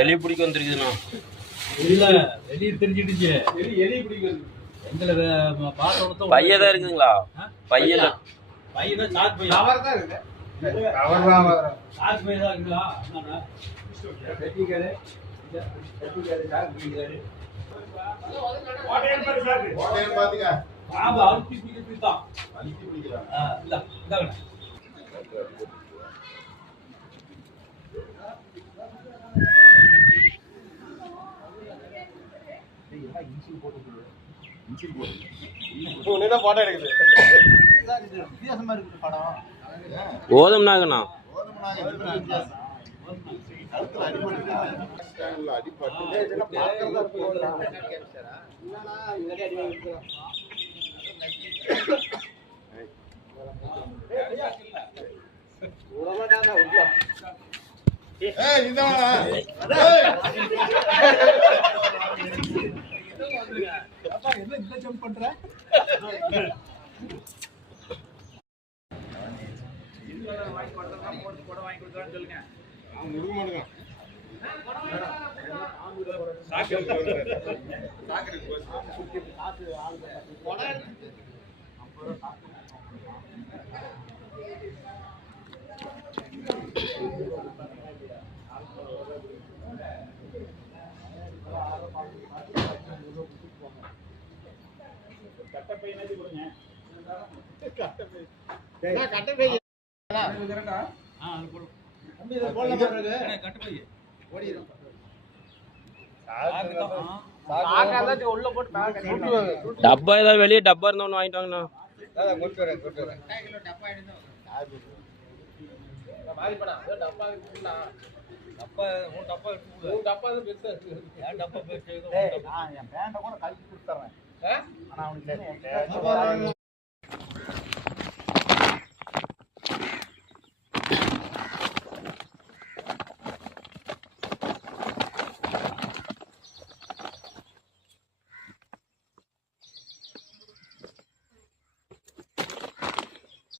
எலி பிடிக்க வந்துருக்குதுண்ணா. இல்ல வெளியே தெரிஞ்சிடுச்சு. எலி பிடிக்கிறது எங்களை பையதான் இருக்குதுங்களா? பையன் பையன் சாத் பையன் அவர் தான் இருக்கு. சாத் பையன் தான் இருக்குங்களா? ஓதம் நாகண்ணா. என்ன ஜம்ப் பண்ற? டப்பா ஏதாவது வெளியே டப்பா இருந்தா ஒன்று வாங்கிட்டு வாங்கண்ணா. என் பேண்ட கூட கழிச்சு கொடுத்துறேன்.